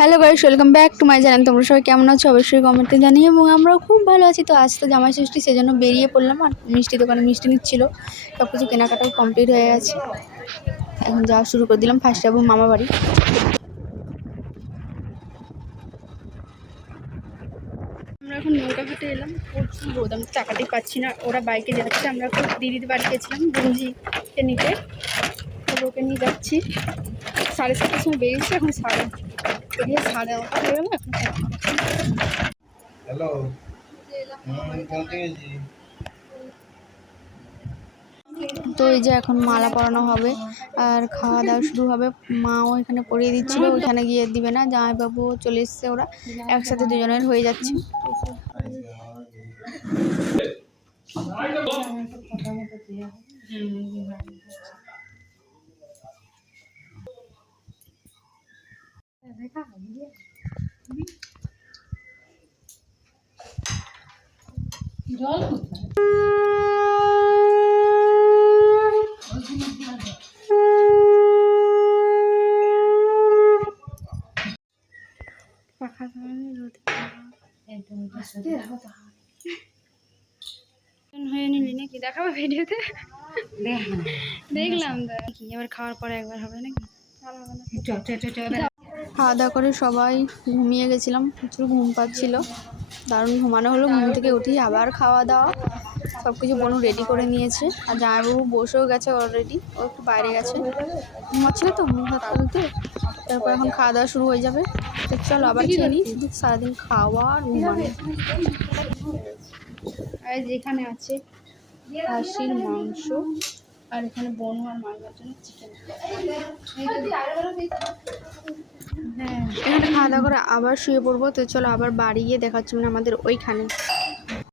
Hello guys, welcome back to my channel. তোমরা সবাই কেমন আছো অবশ্যই কমেন্টে জানিয়ে, এবং আমরাও খুব ভালো আছি। তো আজ তো জামাই ষষ্ঠী, সেজন্য বেরিয়ে পড়লাম। আর মিষ্টি দোকানে মিষ্টি নিচ্ছিল, সব কিছু কেনাকাটাও কমপ্লিট হয়ে গেছে। এখন যাওয়া শুরু করে দিলাম। ফার্স্ট যাবো মামা বাড়ি। আমরা এখন নৌকা ঘাটে এলাম। প্রচুর রোদ, আমি চাকাতেই পাচ্ছি না। ওরা বাইকে যাচ্ছে, আমরা একটু দিদির বাড়ি গেছিলাম গুঞ্জিকে নিতে। ওকে নিয়ে যাচ্ছি। 7:30টার সময় বেরিয়েছি, এখন 9:30 হয়ে গেল। এখন হ্যালো। তো এই যে এখন মালা পরানো হবে আর খাওয়া দাওয়া শুরু হবে। মাও এখানে পরিয়ে দিচ্ছিল, ওইখানে গিয়ে দিবে না। জামাইবাবু চলে এসছে, ওরা একসাথে দুজনের হয়ে যাচ্ছে। জল পাখা হয়ে নিলি নাকি? দেখাবো ভিডিওতে? দেখলাম কি এবার খাওয়ার পরে একবার হবে নাকি? খাওয়া দাওয়া করে সবাই ঘুমিয়ে গেছিলাম, প্রচুর ঘুম পাচ্ছিল। দারুণ ঘুমানো হলো। ঘুম থেকে উঠি আবার খাওয়া দাওয়া সব কিছু বোনু রেডি করে নিয়েছে। আর জামাইবাবু বসেও গেছে অলরেডি, ও একটু বাইরে গেছে, ঘুমাচ্ছিল তো মুখ হাত তুলতে। তারপর এখন খাওয়া দাওয়া শুরু হয়ে যাবে। তো চলো আবার খেয়ে নিই। শুধু সারাদিন খাওয়া আর ঘুমানো। আর যেখানে আছে খাসির মাংস, আর এখানে বনু আর মায়ের জন্য চিকেন। এখানে খাওয়া দাওয়া করে আবার শুয়ে পড়বো। তো চলো আবার বাড়ি গিয়ে দেখা হচ্ছে, মানে আমাদের ওইখানে।